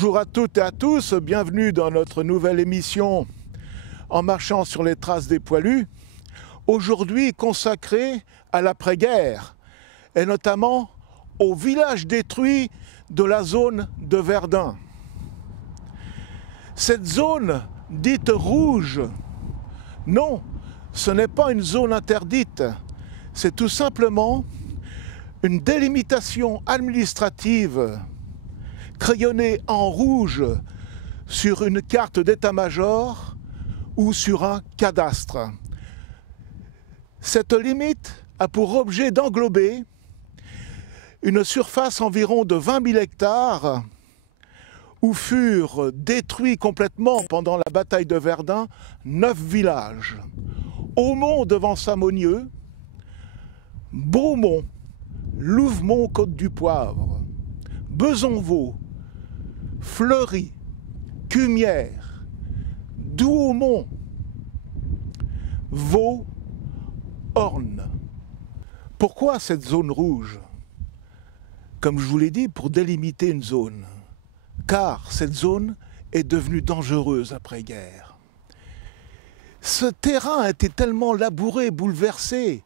Bonjour à toutes et à tous, bienvenue dans notre nouvelle émission En marchant sur les traces des poilus, aujourd'hui consacrée à l'après-guerre et notamment au village détruit de la zone de Verdun. Cette zone dite rouge, non, ce n'est pas une zone interdite, c'est tout simplement une délimitation administrative crayonnée en rouge sur une carte d'état-major ou sur un cadastre. Cette limite a pour objet d'englober une surface environ de 20 000 hectares où furent détruits complètement pendant la bataille de Verdun 9 villages. Aumont devant Samonieux, Beaumont, Louvemont, Côte-du-Poivre, Besonvaux, Fleury, Cumières, Douaumont, Vaux, Orne. Pourquoi cette zone rouge? Comme je vous l'ai dit, pour délimiter une zone. Car cette zone est devenue dangereuse après-guerre. Ce terrain a été tellement labouré, bouleversé,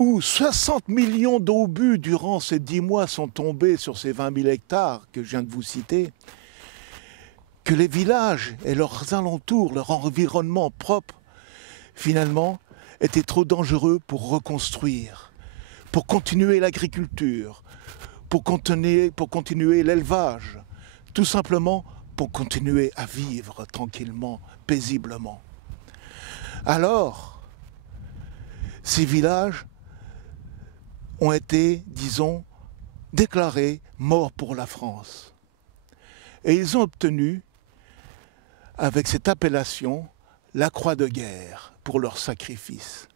où 60 millions d'obus durant ces 10 mois sont tombés sur ces 20 000 hectares que je viens de vous citer, que les villages et leurs alentours, leur environnement propre, finalement, étaient trop dangereux pour reconstruire, pour continuer l'agriculture, pour continuer l'élevage, tout simplement pour continuer à vivre tranquillement, paisiblement. Alors, ces villages ont été, disons, déclarés morts pour la France. Et ils ont obtenu, avec cette appellation, la croix de guerre pour leur sacrifice.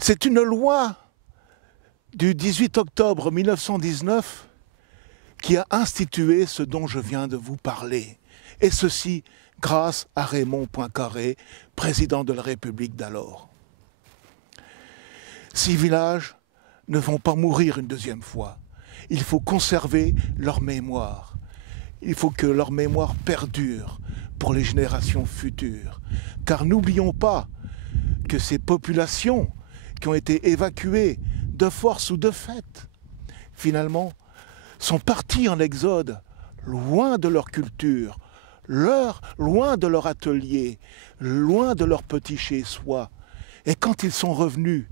C'est une loi du 18 octobre 1919 qui a institué ce dont je viens de vous parler. Et ceci grâce à Raymond Poincaré, président de la République d'alors. Ces villages ne vont pas mourir une deuxième fois. Il faut conserver leur mémoire. Il faut que leur mémoire perdure pour les générations futures. Car n'oublions pas que ces populations qui ont été évacuées de force ou de fait, finalement, sont parties en exode, loin de leur culture, loin de leur atelier, loin de leur petit chez-soi. Et quand ils sont revenus,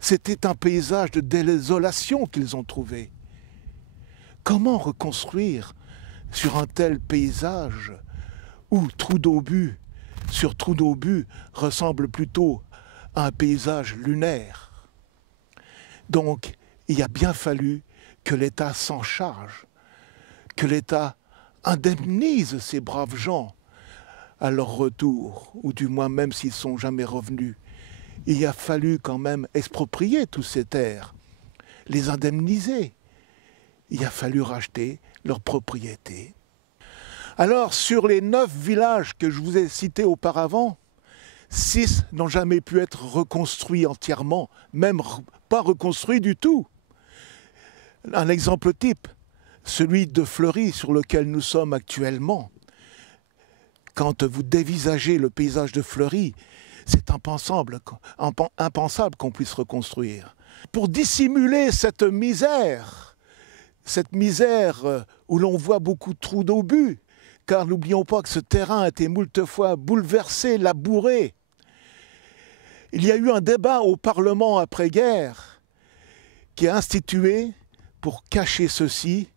c'était un paysage de désolation qu'ils ont trouvé. Comment reconstruire sur un tel paysage où trou d'obus sur trou d'obus ressemble plutôt à un paysage lunaire? Donc, il a bien fallu que l'État s'en charge, que l'État indemnise ces braves gens à leur retour, ou du moins même s'ils ne sont jamais revenus. Il a fallu quand même exproprier tous ces terres, les indemniser. Il a fallu racheter leurs propriétés. Alors, sur les 9 villages que je vous ai cités auparavant, 6 n'ont jamais pu être reconstruits entièrement, même pas reconstruits du tout. Un exemple type, celui de Fleury, sur lequel nous sommes actuellement. Quand vous dévisagez le paysage de Fleury, c'est impensable qu'on puisse reconstruire. Pour dissimuler cette misère où l'on voit beaucoup de trous d'obus, car n'oublions pas que ce terrain a été moult fois bouleversé, labouré. Il y a eu un débat au Parlement après-guerre qui a institué, pour cacher ceci,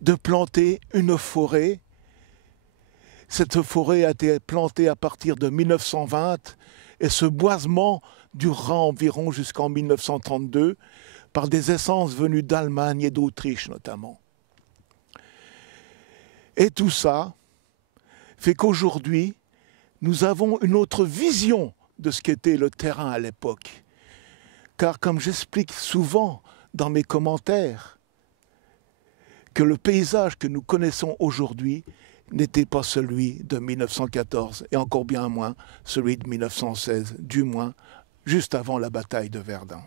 de planter une forêt. Cette forêt a été plantée à partir de 1920 et ce boisement durera environ jusqu'en 1932 par des essences venues d'Allemagne et d'Autriche notamment. Et tout ça fait qu'aujourd'hui, nous avons une autre vision de ce qu'était le terrain à l'époque. Car comme j'explique souvent dans mes commentaires, que le paysage que nous connaissons aujourd'hui n'était pas celui de 1914 et encore bien moins celui de 1916, du moins juste avant la bataille de Verdun.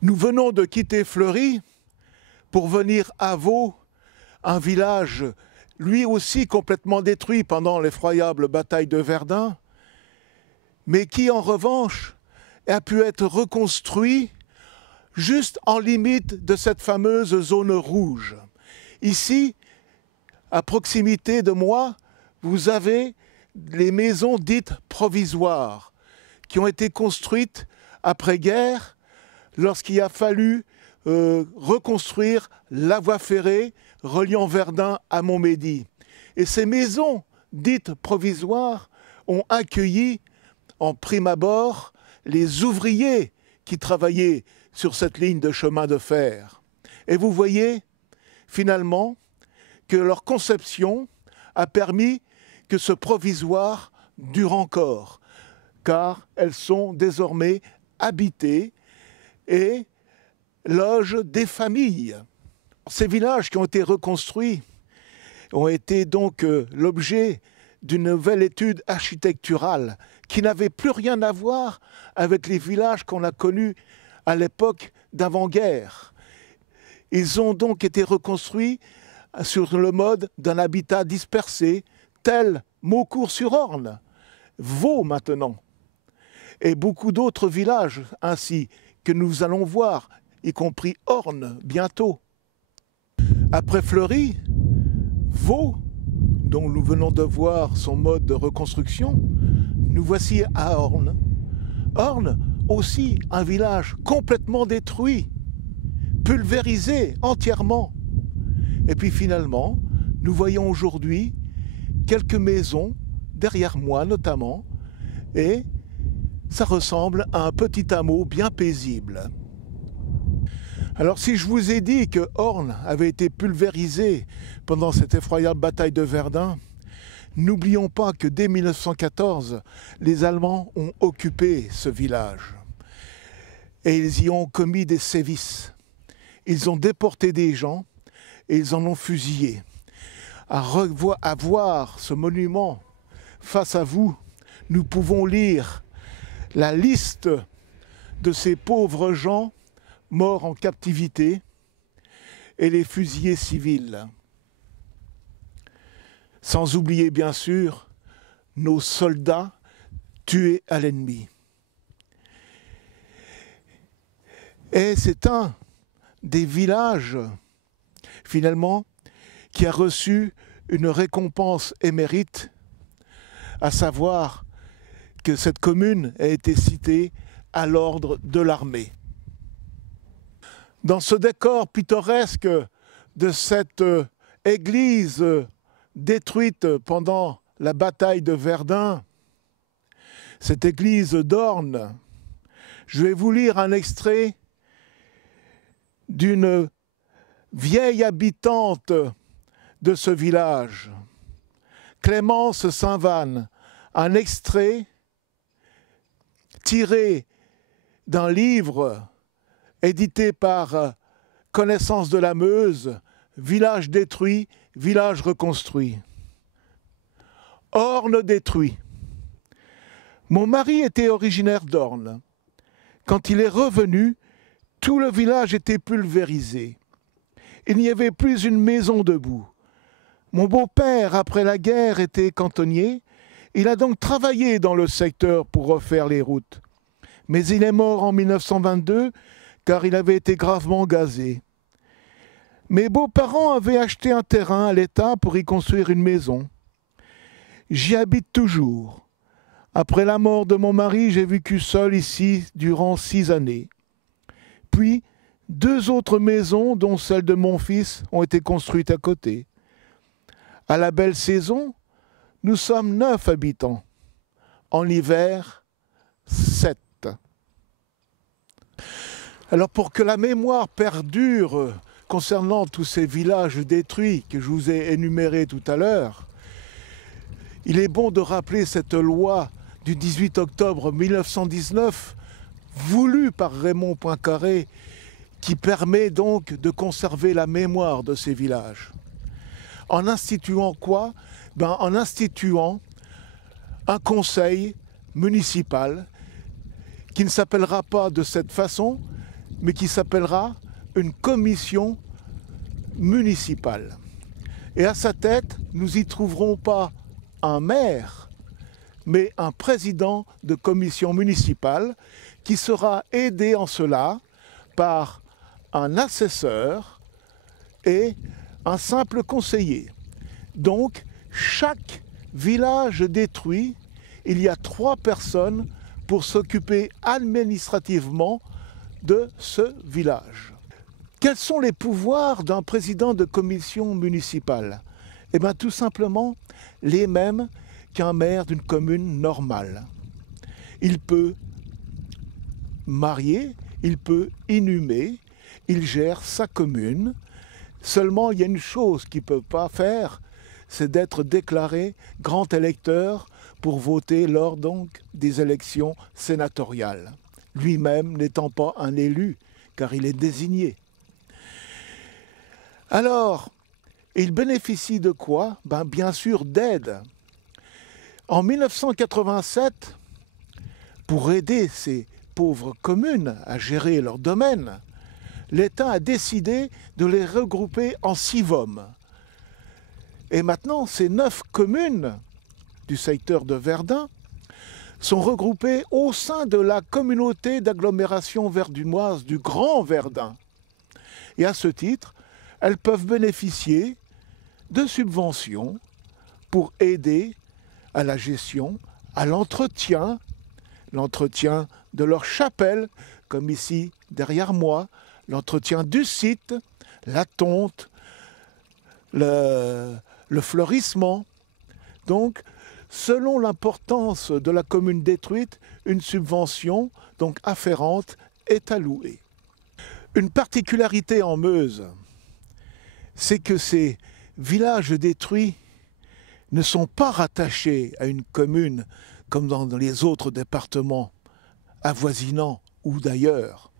Nous venons de quitter Fleury pour venir à Vaux, un village lui aussi complètement détruit pendant l'effroyable bataille de Verdun, mais qui en revanche a pu être reconstruit juste en limite de cette fameuse zone rouge. Ici, à proximité de moi, vous avez les maisons dites provisoires qui ont été construites après-guerre lorsqu'il a fallu reconstruire la voie ferrée reliant Verdun à Montmédy. Et ces maisons dites provisoires ont accueilli en prime abord les ouvriers qui travaillaient sur cette ligne de chemin de fer. Et vous voyez finalement que leur conception a permis que ce provisoire dure encore, car elles sont désormais habitées et logent des familles. Ces villages qui ont été reconstruits ont été donc l'objet d'une nouvelle étude architecturale qui n'avait plus rien à voir avec les villages qu'on a connus à l'époque d'avant-guerre. Ils ont donc été reconstruits sur le mode d'un habitat dispersé, tel Maucourt-sur-Orne, Vaux maintenant, et beaucoup d'autres villages ainsi que nous allons voir, y compris Orne bientôt. Après Fleury, Vaux, dont nous venons de voir son mode de reconstruction, nous voici à Orne. Orne, aussi un village complètement détruit, pulvérisé entièrement. Et puis finalement, nous voyons aujourd'hui quelques maisons, derrière moi notamment, et ça ressemble à un petit hameau bien paisible. Alors si je vous ai dit que Orne avait été pulvérisé pendant cette effroyable bataille de Verdun, n'oublions pas que dès 1914, les Allemands ont occupé ce village et ils y ont commis des sévices. Ils ont déporté des gens et ils en ont fusillé. À voir ce monument face à vous, nous pouvons lire la liste de ces pauvres gens morts en captivité et les fusillés civils. Sans oublier bien sûr nos soldats tués à l'ennemi. Et c'est un des villages finalement qui a reçu une récompense émérite, à savoir que cette commune a été citée à l'ordre de l'armée. Dans ce décor pittoresque de cette église détruite pendant la bataille de Verdun, cette église d'Orne, je vais vous lire un extrait d'une vieille habitante de ce village, Clémence Saint-Vanne, un extrait tiré d'un livre édité par Connaissance de la Meuse, Village détruit, village reconstruit. Orne détruit. Mon mari était originaire d'Orne. Quand il est revenu, tout le village était pulvérisé. Il n'y avait plus une maison debout. Mon beau-père, après la guerre, était cantonnier. Il a donc travaillé dans le secteur pour refaire les routes. Mais il est mort en 1922 car il avait été gravement gazé. Mes beaux-parents avaient acheté un terrain à l'État pour y construire une maison. J'y habite toujours. Après la mort de mon mari, j'ai vécu seul ici durant 6 années. Puis, 2 autres maisons, dont celle de mon fils, ont été construites à côté. À la belle saison, nous sommes 9 habitants. En hiver, 7. Alors pour que la mémoire perdure concernant tous ces villages détruits que je vous ai énumérés tout à l'heure, il est bon de rappeler cette loi du 18 octobre 1919, voulue par Raymond Poincaré, qui permet donc de conserver la mémoire de ces villages. En instituant quoi? En instituant un conseil municipal qui ne s'appellera pas de cette façon, mais qui s'appellera une commission municipal. Et à sa tête, nous y trouverons pas un maire, mais un président de commission municipale qui sera aidé en cela par un assesseur et un simple conseiller. Donc, chaque village détruit, il y a 3 personnes pour s'occuper administrativement de ce village. Quels sont les pouvoirs d'un président de commission municipale? Eh bien, tout simplement les mêmes qu'un maire d'une commune normale. Il peut marier, il peut inhumer, il gère sa commune. Seulement, il y a une chose qu'il ne peut pas faire, c'est d'être déclaré grand électeur pour voter lors donc des élections sénatoriales, lui-même n'étant pas un élu, car il est désigné. Alors, il bénéficie de quoi? Bien sûr d'aide. En 1987, pour aider ces pauvres communes à gérer leur domaine, l'État a décidé de les regrouper en CIVOM. Et maintenant, ces 9 communes du secteur de Verdun sont regroupées au sein de la communauté d'agglomération verdunoise du Grand Verdun. Et à ce titre, elles peuvent bénéficier de subventions pour aider à la gestion, à l'entretien de leur chapelle, comme ici derrière moi, l'entretien du site, la tonte, le fleurissement. Donc, selon l'importance de la commune détruite, une subvention donc afférente est allouée. Une particularité en Meuse, c'est que ces villages détruits ne sont pas rattachés à une commune comme dans les autres départements avoisinants ou d'ailleurs.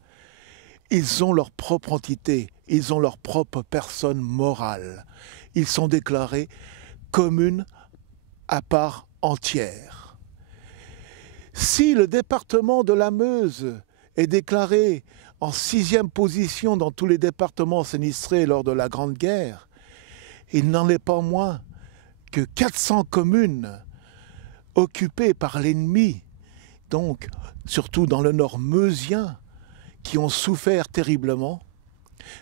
Ils ont leur propre entité, ils ont leur propre personne morale. Ils sont déclarés communes à part entière. Si le département de la Meuse est déclaré en 6e position dans tous les départements sinistrés lors de la Grande Guerre, il n'en est pas moins que 400 communes occupées par l'ennemi, donc surtout dans le nord meusien, qui ont souffert terriblement.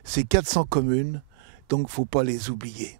Ces 400 communes, donc il ne faut pas les oublier.